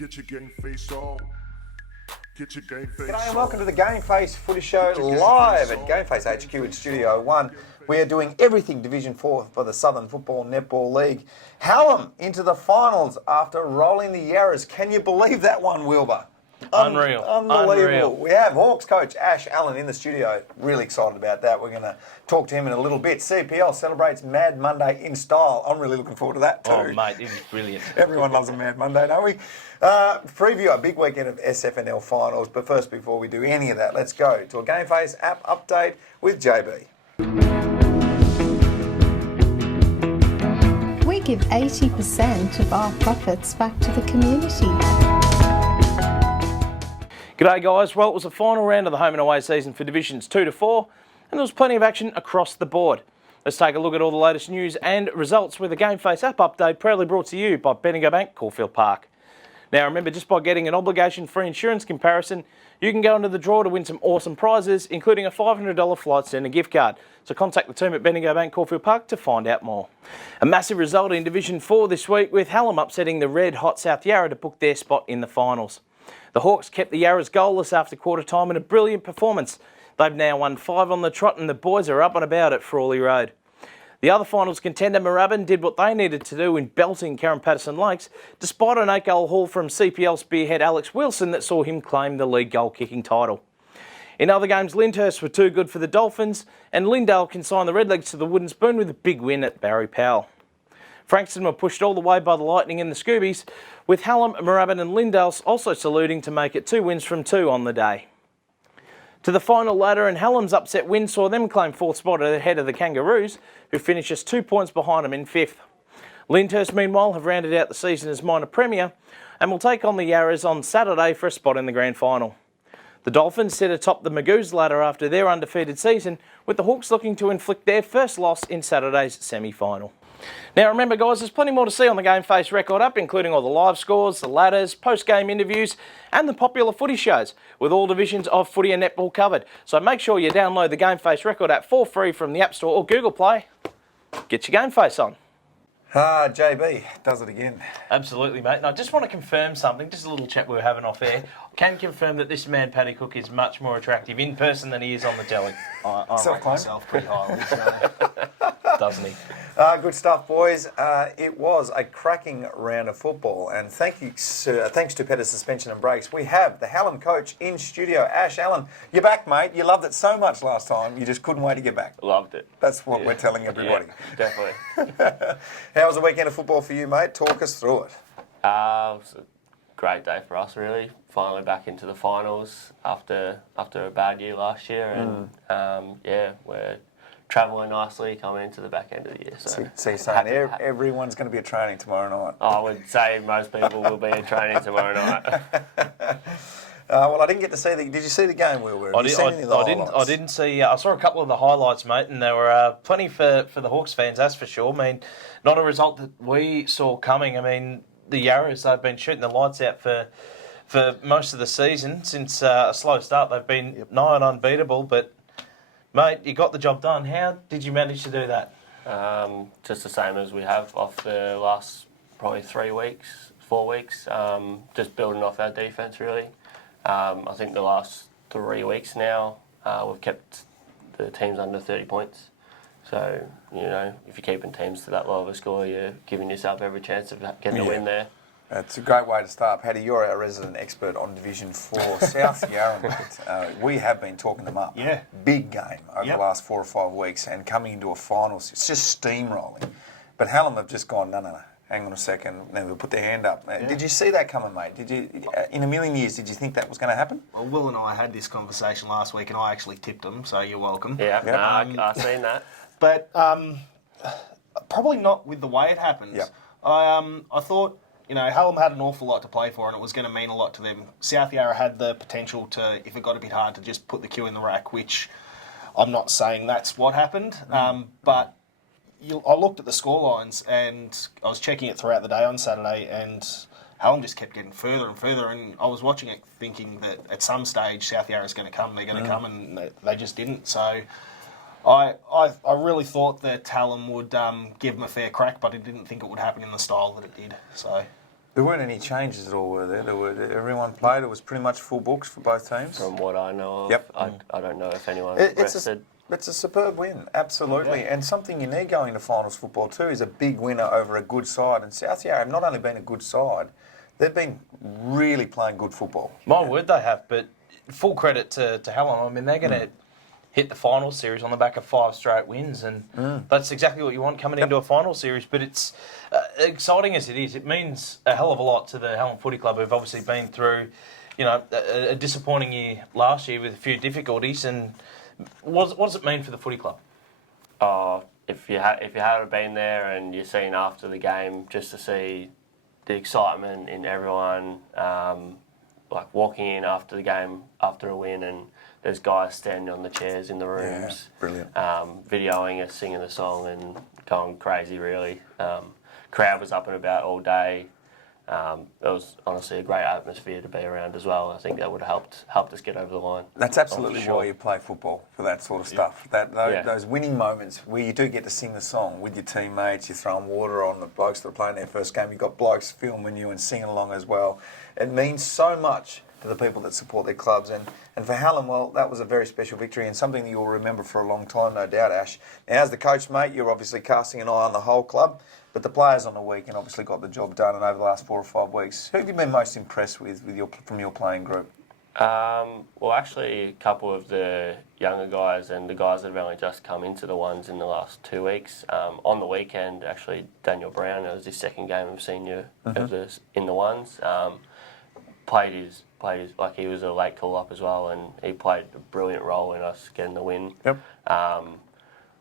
Get your game face on. Get your game face G'day and welcome to the Gameface Footy Show live at Gameface HQ in Studio 1. We are doing everything Division 4 for the Southern Football Netball League. Hallam into the finals after rolling the Yarras. Can you believe that one, Wilbur? Unreal. Unbelievable. Unreal. We have Hawks coach Ash Allen in the studio. Really excited about that. We're going to talk to him in a little bit. CPL celebrates Mad Monday in style. I'm really looking forward to that too. Oh, mate, it is brilliant. Everyone loves a Mad Monday, don't we? Preview a big weekend of Sfnl finals. But first, before we do any of that, let's go to a Gameface app update with JB. We give 80% of our profits back to the community. G'day guys, well it was the final round of the home and away season for Divisions 2 to 4 and there was plenty of action across the board. Let's take a look at all the latest news and results with the Gameface app update proudly brought to you by Bendigo Bank, Caulfield Park. Now remember, just by getting an obligation-free insurance comparison, you can go into the draw to win some awesome prizes, including a $500 Flight Centre gift card. So contact the team at Bendigo Bank, Caulfield Park to find out more. A massive result in Division 4 this week with Hallam upsetting the red-hot South Yarra to book their spot in the finals. The Hawks kept the Yarras goalless after quarter time in a brilliant performance. They've now won 5 on the trot and the boys are up and about at Frawley Road. The other finals contender, Moorabbin, did what they needed to do in belting Karen Patterson Lakes, despite an 8-goal haul from CPL spearhead Alex Wilson that saw him claim the league goal-kicking title. In other games, Lyndhurst were too good for the Dolphins, and Lyndale consigned the Redlegs to the Wooden Spoon with a big win at Barry Powell. Frankston were pushed all the way by the Lightning and the Scoobies, with Hallam, Moorabbin and Lyndale also saluting to make it 2 wins from 2 on the day. To the final ladder, and Hallam's upset win saw them claim 4th spot ahead of the Kangaroos, who finish just 2 points behind them in 5th. Lyndhurst, meanwhile, have rounded out the season as minor premier and will take on the Yarras on Saturday for a spot in the grand final. The Dolphins sit atop the Magoos ladder after their undefeated season, with the Hawks looking to inflict their first loss in Saturday's semi-final. Now remember guys, there's plenty more to see on the Gameface record app, including all the live scores, the ladders, post-game interviews and the popular footy shows, with all divisions of footy and netball covered. So make sure you download the Gameface record app for free from the App Store or Google Play. Get your Gameface on. JB does it again. Absolutely, mate. And I just want to confirm something, just a little chat we were having off air. I can confirm that this man, Paddy Cook, is much more attractive in person than he is on the telly. I rate myself pretty highly, so. Doesn't he? Good stuff, boys. It was a cracking round of football, and thanks to Petter's Suspension and Brakes, we have the Hallam coach in studio, Ash Allen. You're back, mate. You loved it so much last time, you just couldn't wait to get back. Loved it. That's what we're telling everybody. Yeah, definitely. How was the weekend of football for you, mate? Talk us through it. It was a great day for us, really. Finally back into the finals after a bad year last year, and we're travelling nicely coming into the back end of the year. So you're saying everyone's going to be at training tomorrow night? I would say most people will be at training tomorrow night. Well, I didn't get to see did you see the game, Will? I didn't see. I saw a couple of the highlights, mate, and there were plenty for the Hawks fans, that's for sure. I mean, not a result that we saw coming. I mean, the Yarras, they've been shooting the lights out for most of the season. Since a slow start, they've been nigh on unbeatable, but mate, you got the job done. How did you manage to do that? Just the same as we have off the last probably 4 weeks. Just building off our defence, really. I think the last 3 weeks now, we've kept the teams under 30 points. So, you know, if you're keeping teams to that low of a score, you're giving yourself every chance of getting a win there. It's a great way to start. Paddy, you're our resident expert on Division 4. South Yarra, mate. We have been talking them up. Yeah. Big game over the last 4 or 5 weeks, and coming into a finals, it's just steamrolling. But Hallam have just gone, no, hang on a second. Then they'll put their hand up. Yeah. Did you see that coming, mate? Did you, in a million years, did you think that was going to happen? Well, Will and I had this conversation last week, and I actually tipped them, so you're welcome. Yeah, I've seen that. But probably not with the way it happens. Yep. I thought, you know, Hallam had an awful lot to play for, and it was going to mean a lot to them. South Yarra had the potential to, if it got a bit hard, to just put the queue in the rack, which I'm not saying that's what happened, but I looked at the scorelines, and I was checking it throughout the day on Saturday, and Hallam just kept getting further and further, and I was watching it thinking that at some stage South Yarra's going to come, they're going to come, and they just didn't. So I really thought that Hallam would give them a fair crack, but I didn't think it would happen in the style that it did. So There weren't any changes at all, were there? Everyone played. It was pretty much full books for both teams. From what I know of, Yep. I don't know if anyone It's rested. It's a superb win, absolutely. And something you need going into finals football too is a big winner over a good side. And South Yarra have not only been a good side, they've been really playing good football. My word, they have. But full credit to Helen. I mean, they're going to hit the final series on the back of 5 straight wins, and that's exactly what you want coming into a final series. But it's exciting as it is. It means a hell of a lot to the Helen Footy Club, who've obviously been through, a disappointing year last year with a few difficulties. And what does it mean for the Footy Club? If you had been there and you're seen after the game, just to see the excitement in everyone, like walking in after the game, after a win, and there's guys standing on the chairs in the rooms, brilliant. Videoing us singing the song and going crazy, really. Crowd was up and about all day. It was honestly a great atmosphere to be around as well. I think that would have helped us get over the line. That's absolutely why you play football, for that sort of stuff. Those winning moments where you do get to sing the song with your teammates, you're throwing water on the blokes that are playing their first game, you've got blokes filming you and singing along as well. It means so much to the people that support their clubs. And for Helen, well, that was a very special victory and something that you'll remember for a long time, no doubt, Ash. Now, as the coach, mate, you're obviously casting an eye on the whole club, but the players on the weekend obviously got the job done, and over the last 4 or 5 weeks, who have you been most impressed with from your playing group? Well, actually, a couple of the younger guys and the guys that have only just come into the ones in the last 2 weeks. On the weekend, actually, Daniel Brown, it was his second game of senior in the ones. Played his like he was a late call up as well, and he played a brilliant role in us getting the win. Yep.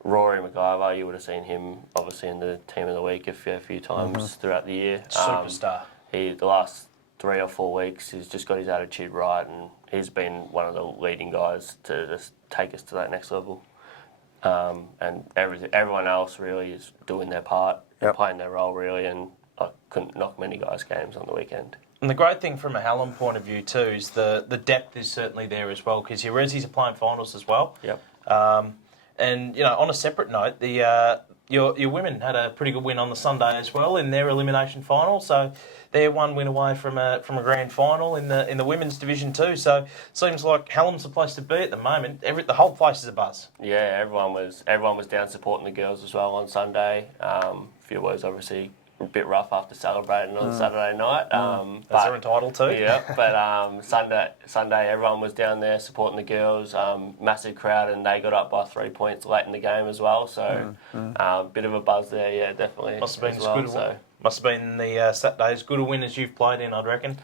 Rory McIver, you would have seen him obviously in the team of the week a few times throughout the year. Superstar. The last 3 or 4 weeks, he's just got his attitude right, and he's been one of the leading guys to just take us to that next level. And everyone else really is doing their part, playing their role really, and I couldn't knock many guys' games on the weekend. And the great thing from a Hallam point of view too is the depth is certainly there as well, because your Resis are playing finals as well. Yep. And on a separate note, your women had a pretty good win on the Sunday as well in their elimination final. So they're 1 win away from a grand final in the women's division too. So seems like Hallam's the place to be at the moment. The whole place is a buzz. Yeah, everyone was down supporting the girls as well on Sunday. A few was obviously a bit rough after celebrating on Saturday night. That's they're entitled to. Yeah, but Sunday everyone was down there supporting the girls. Massive crowd, and they got up by 3 points late in the game as well. So bit of a buzz there, yeah, definitely. Must have been the Saturday as good a win as you've played in, I'd reckon.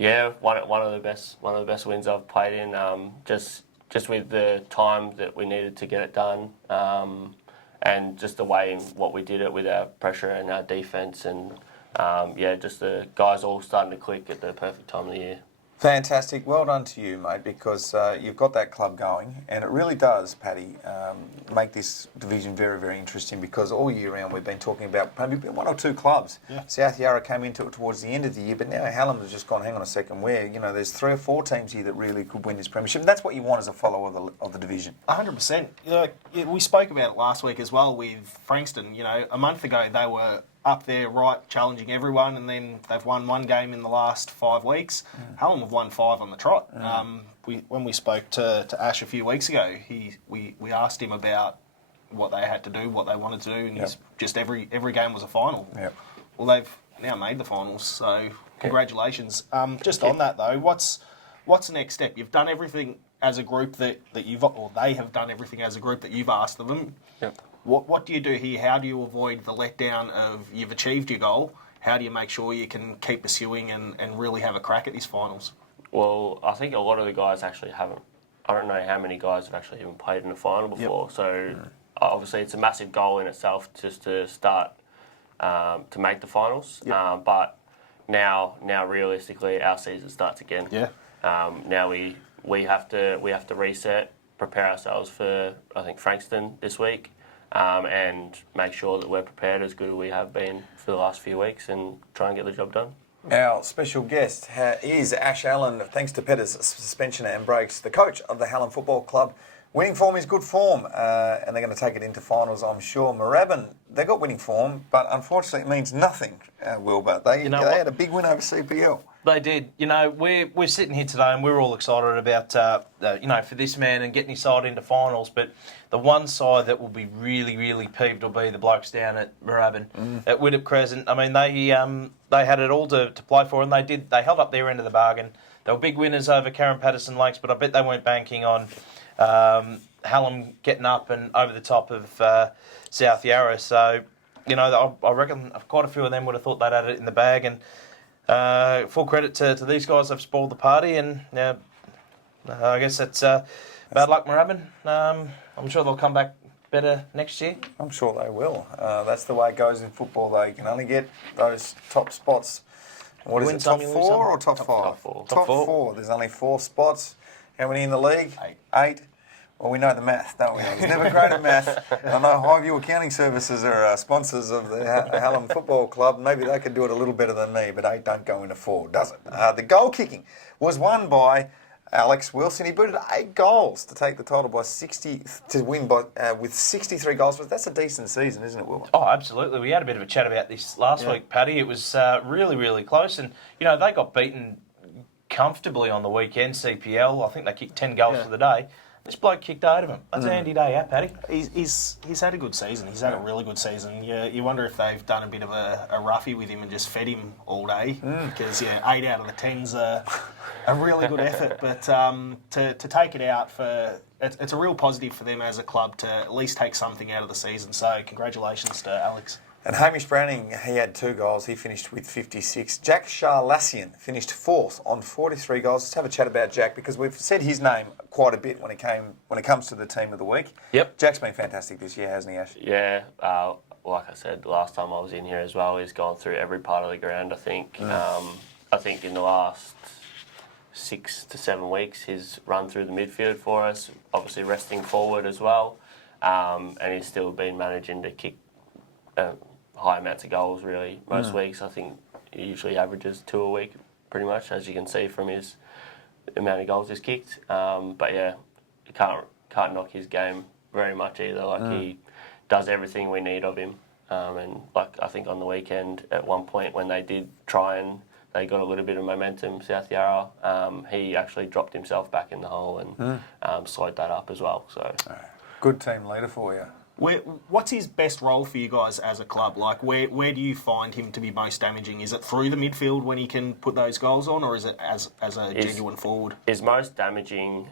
Yeah, one of the best wins I've played in. Just with the time that we needed to get it done. And just the way in what we did it with our pressure and our defence, and just the guys all starting to click at the perfect time of the year. Fantastic. Well done to you, mate, because you've got that club going, and it really does, Paddy, make this division very, very interesting, because all year round we've been talking about maybe 1 or 2 clubs. Yeah. South Yarra came into it towards the end of the year, but now Hallam has just gone, hang on a second, where, there's 3 or 4 teams here that really could win this premiership. And that's what you want as a follower of the division. 100%. We spoke about it last week as well with Frankston. A month ago they were up there, right, challenging everyone, and then they've won 1 game in the last 5 weeks. Hallam have won 5 on the trot. When we spoke to Ash a few weeks ago, we asked him about what they had to do, what they wanted to do, and he's just every game was a final. Yep. Well, they've now made the finals, so congratulations. Just on that though, what's the next step? You've done everything as a group that you've, or they have done everything as a group that you've asked of them. Yep. What do you do here? How do you avoid the letdown of you've achieved your goal? How do you make sure you can keep pursuing and really have a crack at these finals? Well, I think a lot of the guys actually haven't. I don't know how many guys have actually even played in a final before. Yep. So obviously it's a massive goal in itself just to start to make the finals. Yep. But now realistically our season starts again. Yeah. Now we have to reset, prepare ourselves for I think Frankston this week. And make sure that we're prepared as good as we have been for the last few weeks and try and get the job done. Our special guest is Ash Allen, thanks to Petter's suspension and breaks, the coach of the Hallam Football Club, Winning form is good form, and they're going to take it into finals, I'm sure. Moorabbin, they got winning form, but unfortunately it means nothing, Wilbur. They had a big win over CPL. They did. You know, we're sitting here today and we're all excited about, for this man and getting his side into finals. But the one side that will be really, really peeved will be the blokes down at Moorabbin, at Widdop Crescent. I mean, they had it all to play for, and they held up their end of the bargain. They were big winners over Karen Patterson Lakes, but I bet they weren't banking on Hallam getting up and over the top of South Yarra. So, I reckon quite a few of them would have thought they'd had it in the bag. And full credit to these guys. They've spoiled the party. And I guess it's bad luck, Moorabbin. I'm sure they'll come back better next year. I'm sure they will. That's the way it goes in football, though. You can only get those top spots. What is it, top 4 or top 5? Top 4. Top 4. There's only 4 spots. How many in the league? 8. Well, we know the math, don't we? I was never great at math. I know Highview Accounting Services are sponsors of the Hallam Football Club. Maybe they could do it a little better than me, but 8 don't go into 4, does it? The goal kicking was won by Alex Wilson. He booted 8 goals to take the title with 63 goals. That's a decent season, isn't it, Will? Oh, absolutely. We had a bit of a chat about this last week, Paddy. It was really, really close. And, they got beaten comfortably on the weekend, CPL. I think they kicked 10 goals for the day. This bloke kicked 8 of them. That's a handy day out, Paddy. He's had a good season. He's had a really good season. You wonder if they've done a bit of a roughie with him and just fed him all day. Because 8 out of the 10's a really good effort. But to take it out it's a real positive for them as a club to at least take something out of the season. So congratulations to Alex. And Hamish Browning, he had 2 goals. He finished with 56. Jack Charlassian finished 4th on 43 goals. Let's have a chat about Jack because we've said his name quite a bit when it comes to the team of the week. Yep. Jack's been fantastic this year, hasn't he, Ash? Yeah, like I said last time I was in here as well, he's gone through every part of the ground, I think. I think in the last 6 to 7 weeks, he's run through the midfield for us, obviously resting forward as well. And he's still been managing to kick high amounts of goals, really. Most weeks, I think he usually averages 2 a week, pretty much, as you can see from his amount of goals he's kicked. But yeah, you can't knock his game very much either. He does everything we need of him. And I think on the weekend, at one point when they did try and they got a little bit of momentum, South Yarra, he actually dropped himself back in the hole and slowed that up as well. So good team leader for you. What's his best role for you guys as a club? Where do you find him to be most damaging? Is it through the midfield when he can put those goals on, or is it as a genuine forward? His most damaging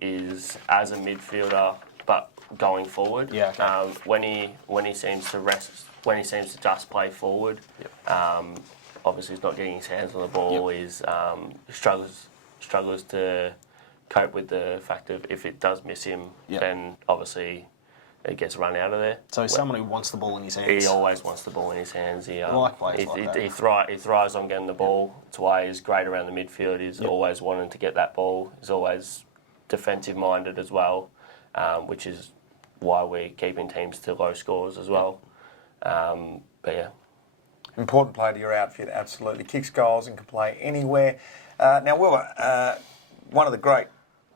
is as a midfielder, but going forward. Yeah. Okay. When he seems to rest, when he seems to just play forward. Obviously he's not getting his hands on the ball. He's struggles to cope with the fact of if it does miss him, then obviously it gets run out of there. So he's someone who wants the ball in his hands. He always wants the ball in his hands. He thrives on getting the ball. It's why he's great around the midfield. He's always wanting to get that ball. He's always defensive minded as well, which is why we're keeping teams to low scores as well. But yeah. Important player to your outfit, absolutely. Kicks goals and can play anywhere. Now, Wilbur, one of the great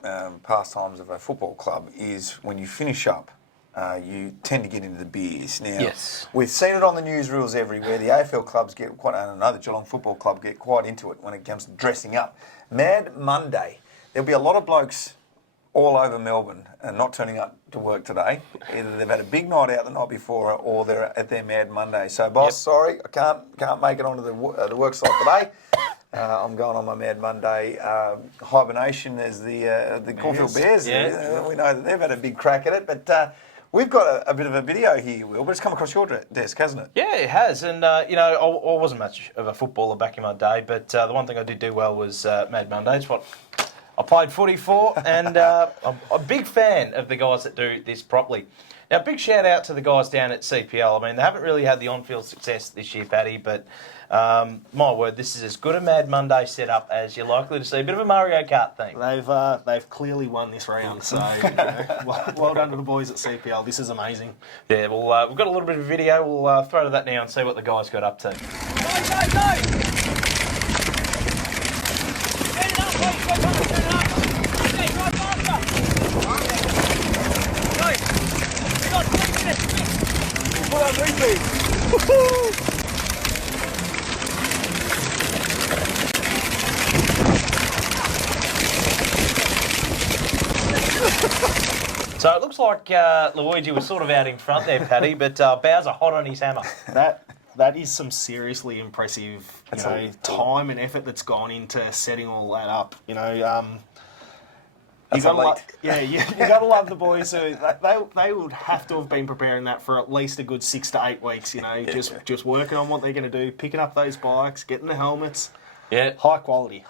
pastimes of a football club is when you finish up, you tend to get into the beers. Now, we've seen it on the newsreels everywhere. The AFL clubs get quite, I know the Geelong Football Club get quite into it when it comes to dressing up. Mad Monday. There'll be a lot of blokes all over Melbourne and not turning up to work today. Either they've had a big night out the night before or they're at their Mad Monday. So, boss, sorry, I can't make it onto the work site today. I'm going on my Mad Monday hibernation as the Caulfield Bears. Yeah. We know that they've had a big crack at it, but we've got a bit of a video here, Will, but it's come across your desk, hasn't it? Yeah, it has. And, I wasn't much of a footballer back in my day, but the one thing I did do well was Mad Monday. It's what I played footy for, and I'm a big fan of the guys that do this properly. Now, big shout out to the guys down at CPL. I mean, they haven't really had the on-field success this year, Paddy, but my word, this is as good a Mad Monday setup as you're likely to see. A bit of a Mario Kart thing. They've clearly won this round, so well done to the boys at CPL. This is amazing. Yeah, well, we've got a little bit of video. We'll throw to that now and see what the guys got up to. Go! Get it up, boys. Go, turn it up. Okay, drive faster. baby. So it looks like Luigi was sort of out in front there, Paddy, but Bowser hot on his hammer. That is some seriously impressive, time and effort that's gone into setting all that up. You gotta love the boys. They would have to have been preparing that for at least a good 6 to 8 weeks. Just working on what they're going to do, picking up those bikes, getting the helmets. Yeah. High quality.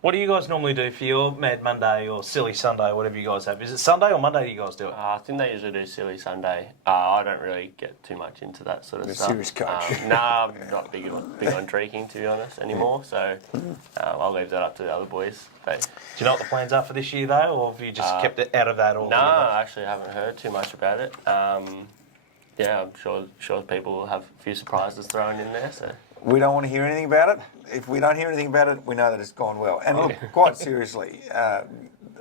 What do you guys normally do for your Mad Monday or Silly Sunday, whatever you guys have? Is it Sunday or Monday you guys do it? I think they usually do Silly Sunday. I don't really get too much into that sort of You're a stuff. serious coach. I'm not big on drinking, to be honest, anymore. So I'll leave that up to the other boys. But Do you know what the plans are for this year, though, or have you just kept it out of that no, altogether? I actually haven't heard too much about it. I'm sure people will have a few surprises thrown in there. So. We don't want to hear anything about it. If we don't hear anything about it, we know that it's gone well. And look, quite seriously, I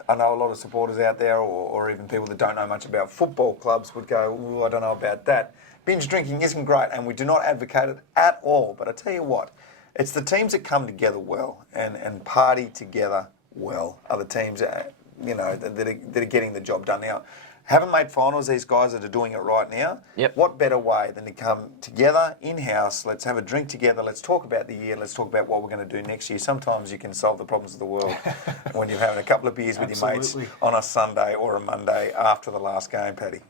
know a lot of supporters out there, or even people that don't know much about football clubs would go, "Ooh, I don't know about that." Binge drinking isn't great, and we do not advocate it at all. But I tell you what, it's the teams that come together well and party together well are the teams that are getting the job done. Now, haven't made finals, these guys that are doing it right now. Yep. What better way than to come together in-house, let's have a drink together, let's talk about the year, let's talk about what we're going to do next year. Sometimes you can solve the problems of the world when you're having a couple of beers with your mates on a Sunday or a Monday after the last game, Paddy.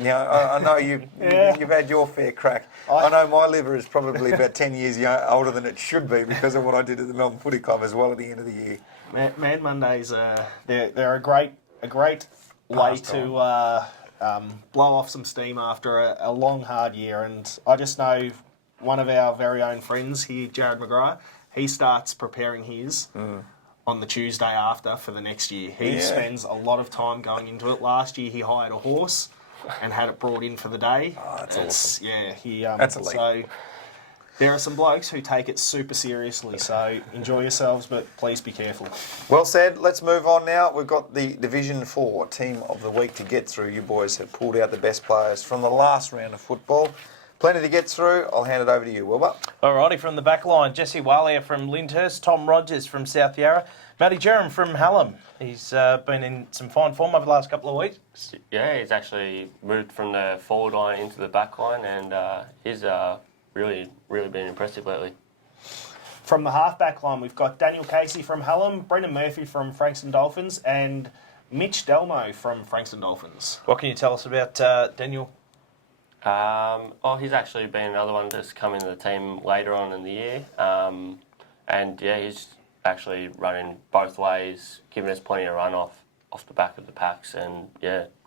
I know you've had your fair crack. I know my liver is probably about 10 years older than it should be because of what I did at the Melbourne Footy Club as well at the end of the year. Man Mondays, they're a great way to blow off some steam after a long, hard year. And I just know one of our very own friends here, Jared McGrath, he starts preparing his on the Tuesday after for the next year. He spends a lot of time going into it. Last year he hired a horse and had it brought in for the day. Oh, that's awesome. Yeah, That's elite. So there are some blokes who take it super seriously, so enjoy yourselves, but please be careful. Well said. Let's move on now. We've got the Division 4 Team of the Week to get through. You boys have pulled out the best players from the last round of football. Plenty to get through. I'll hand it over to you, Wilbur. Alrighty, from the back line, Jesse Walia from Lyndhurst, Tom Rogers from South Yarra, Matty Jerram from Hallam. He's been in some fine form over the last couple of weeks. Yeah, he's actually moved from the forward line into the back line, and he's really been impressive lately. From the half-back line, we've got Daniel Casey from Hallam, Brendan Murphy from Frankston Dolphins, and Mitch Delmo from Frankston Dolphins. What can you tell us about Daniel? He's actually been another one that's come into the team later on in the year. He's actually running both ways, giving us plenty of run off the back of the packs, and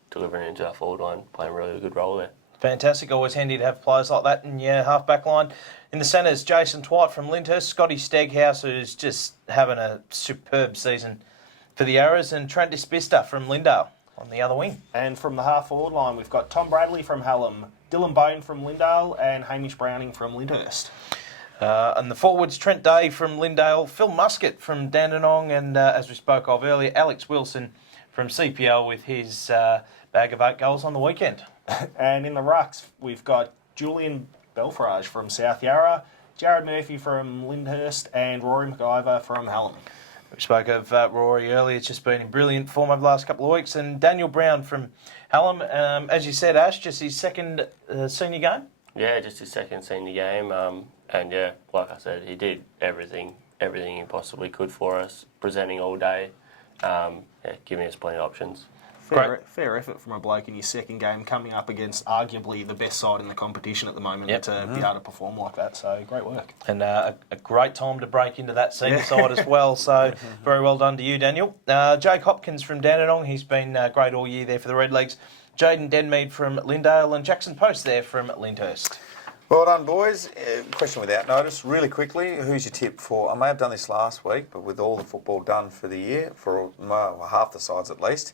delivering into our forward line, playing a really good role there. Fantastic. Always handy to have players like that in your half-back line. In the centres, Jason Twite from Lyndhurst, Scotty Steghouse, who's just having a superb season for the Arrows, and Trent Dispista from Lindale on the other wing. And from the half-forward line, we've got Tom Bradley from Hallam, Dylan Bone from Lindale, and Hamish Browning from Lyndhurst. And the forwards, Trent Day from Lindale, Phil Muscat from Dandenong, and as we spoke of earlier, Alex Wilson from CPL with his bag of 8 goals on the weekend. And in the rucks, we've got Julian Belfrage from South Yarra, Jared Murphy from Lyndhurst, and Rory McIver from Hallam. We spoke of Rory earlier. It's just been in brilliant form over the last couple of weeks. And Daniel Brown from Hallam, as you said, Ash, just his second senior game? Yeah, just his second senior game. Like I said, he did everything he possibly could for us, presenting all day, giving us plenty of options. Fair effort from a bloke in his second game, coming up against arguably the best side in the competition at the moment to be able to perform like that. So great work. And a great time to break into that senior side as well. So very well done to you, Daniel. Jake Hopkins from Dandenong, he's been great all year there for the Redlegs. Jaden Denmead from Lindale, and Jackson Post there from Lyndhurst. Well done, boys. Question without notice, really quickly, who's your tip for, I may have done this last week, but with all the football done for the year, for half the sides at least,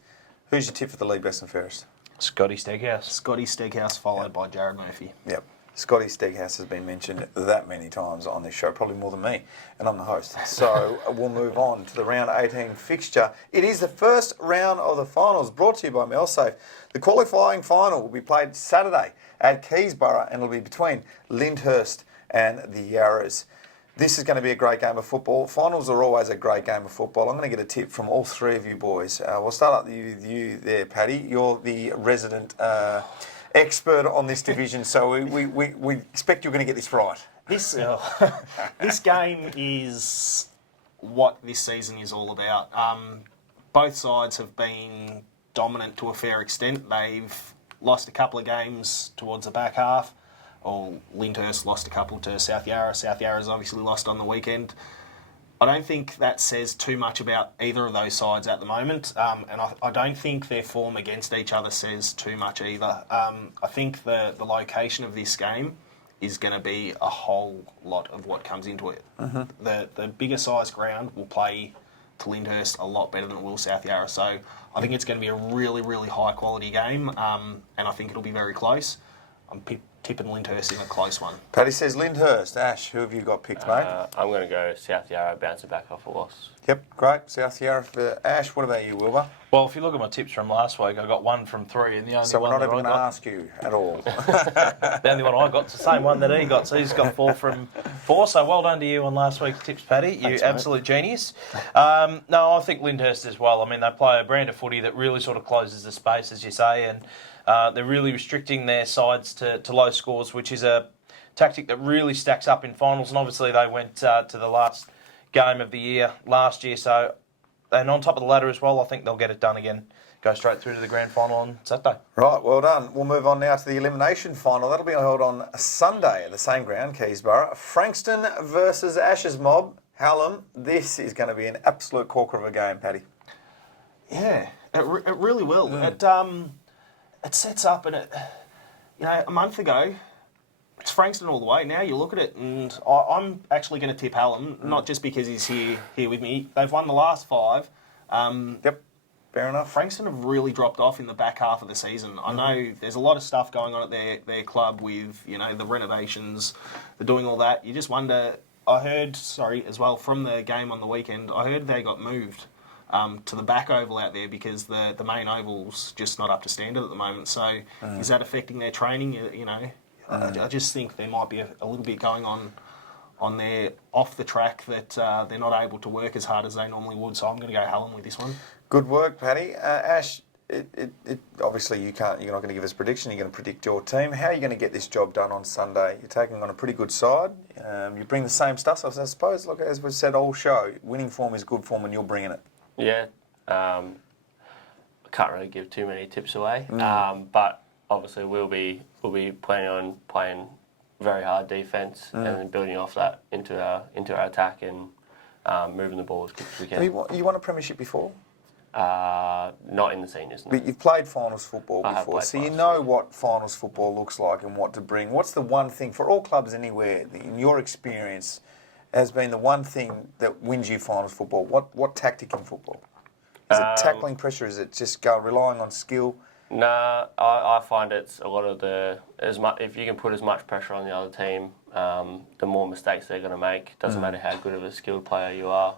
who's your tip for the league best and fairest? Scotty Steghouse. Scotty Steghouse, followed by Jared Murphy. Yep. Scotty Steghouse has been mentioned that many times on this show, probably more than me, and I'm the host. So we'll move on to the round 18 fixture. It is the first round of the finals, brought to you by Melsafe. The qualifying final will be played Saturday at Keysborough, and it'll be between Lyndhurst and the Yarras. This is going to be a great game of football. Finals are always a great game of football. I'm going to get a tip from all three of you boys. We'll start up with you there, Paddy. You're the resident expert on this division, so we expect you're going to get this right. This game is what this season is all about. Both sides have been dominant to a fair extent. They've lost a couple of games towards the back half. Lyndhurst lost a couple to South Yarra. South Yarra's obviously lost on the weekend. I don't think that says too much about either of those sides at the moment, and I don't think their form against each other says too much either. I think the location of this game is going to be a whole lot of what comes into it. Mm-hmm. The bigger size ground will play to Lyndhurst a lot better than it will South Yarra, so I think it's going to be a really, really high quality game, and I think it'll be very close. I'm tipping Lyndhurst in a close one. Paddy says Lyndhurst. Ash, who have you got picked, mate? I'm going to go South Yarra, bouncing back off a loss. Yep, great. South Yarra for Ash. What about you, Wilbur? Well, if you look at my tips from last week, I got 1 from 3, and the only So we're one not even that going I to got, ask you at all. the only one I got's the same one that he got, so he's got 4 from 4. So well done to you on last week's tips, Paddy. You Thanks, absolute genius. No, I think Lyndhurst as well. I mean, they play a brand of footy that really sort of closes the space, as you say, and they're really restricting their sides to low scores, which is a tactic that really stacks up in finals. And obviously they went to the last game of the year last year. So, and on top of the ladder as well, I think they'll get it done again. Go straight through to the grand final on Saturday. Right, well done. We'll move on now to the elimination final. That'll be held on Sunday at the same ground, Keysborough. Frankston versus Ashes Mob. Hallam, this is going to be an absolute corker of a game, Paddy. Yeah, it really will. It sets up, and a month ago, it's Frankston all the way. Now you look at it, and I'm actually going to tip Hallam, not just because he's here with me. They've won the last 5. Yep, fair enough. Frankston have really dropped off in the back half of the season. I know there's a lot of stuff going on at their club with, the renovations, they're doing all that. You just wonder, I heard, as well, from the game on the weekend, I heard they got moved to the back oval out there because the main oval's just not up to standard at the moment. So is that affecting their training? I just think there might be a little bit going on their off the track that they're not able to work as hard as they normally would. So I'm going to go Hallam with this one. Good work, Paddy. Ash, obviously you're not going to give us a prediction. You're going to predict your team. How are you going to get this job done on Sunday? You're taking on a pretty good side. You bring the same stuff, so I suppose. Look, as we've said all show, winning form is good form, and you're bringing it. Yeah, I can't really give too many tips away, but obviously we'll be planning on playing very hard defence and then building off that into our attack and moving the ball as quick as we can. You won a premiership before? Not in the seniors. No. But you've played finals football I have before, played so you finals know football. what finals football looks like and what to bring. What's the one thing for all clubs anywhere, in your experience, has been the one thing that wins you finals football? What tactic in football? Is it tackling pressure? Is it just relying on skill? Nah, I find it's a lot of if you can put as much pressure on the other team, the more mistakes they're going to make. Doesn't matter how good of a skilled player you are.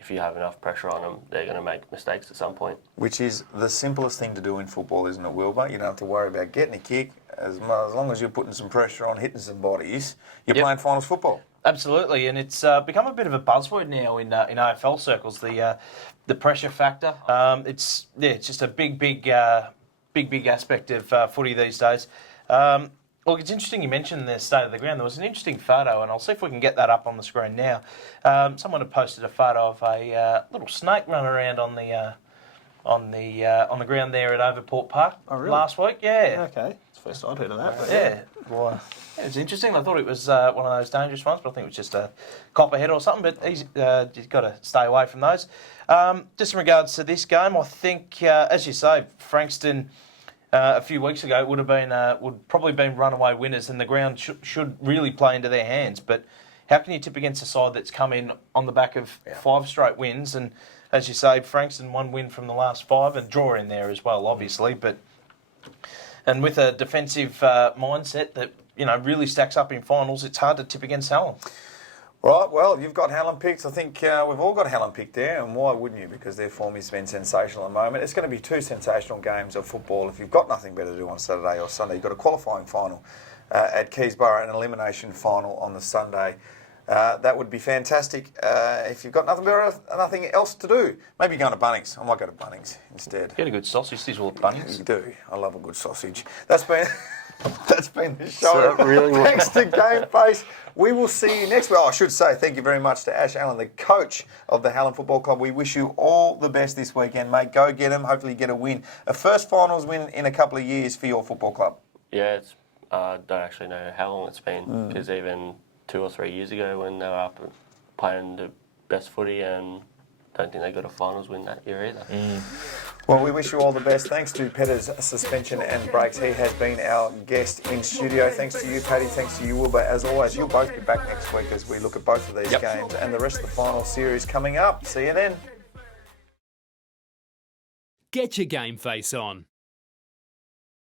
If you have enough pressure on them, they're going to make mistakes at some point. Which is the simplest thing to do in football, isn't it, Wilbur? You don't have to worry about getting a kick. As long as you're putting some pressure on, hitting some bodies, you're playing finals football. Absolutely, and it's become a bit of a buzzword now in AFL circles. The pressure factor. It's just a big aspect of footy these days. Look, it's interesting you mentioned the state of the ground. There was an interesting photo, and I'll see if we can get that up on the screen now. Someone had posted a photo of a little snake running around on the ground there at Overport Park last week. Yeah. Okay, it's the first I'd heard of that. But Yeah. Well, it was interesting. I thought it was one of those dangerous ones, but I think it was just a copperhead or something. But you've got to stay away from those. Just in regards to this game, I think, as you say, Frankston a few weeks ago would probably been runaway winners, and the ground should really play into their hands. But how can you tip against a side that's come in on the back of 5 straight wins? And as you say, Frankston 1 win from the last 5, and draw in there as well, obviously. And with a defensive mindset that really stacks up in finals, it's hard to tip against Hallam. Right, well, you've got Hallam picked. I think we've all got Hallam picked there, and why wouldn't you? Because their form has been sensational at the moment. It's going to be 2 sensational games of football. If you've got nothing better to do on Saturday or Sunday, you've got a qualifying final at Keysborough and an elimination final on the Sunday. That would be fantastic. If you've got nothing else to do, maybe go to Bunnings. I might go to Bunnings instead. Get a good sausage sizzle at Bunnings. You do. I love a good sausage. That's been the show. So really Thanks to Gameface. We will see you next week. Oh, I should say thank you very much to Ash Allen, the coach of the Hallam Football Club. We wish you all the best this weekend, mate. Go get them. Hopefully get a win. A first finals win in a couple of years for your football club. Yeah, don't actually know how long it's been, because even 2 or 3 years ago when they were up playing the best footy, and don't think they got a finals win that year either. Well, we wish you all the best. Thanks to Petter's Suspension and Brakes. He has been our guest in studio. Thanks to you, Paddy. Thanks to you, Wilbur. As always, you'll both be back next week as we look at both of these games and the rest of the final series coming up. See you then. Get your game face on.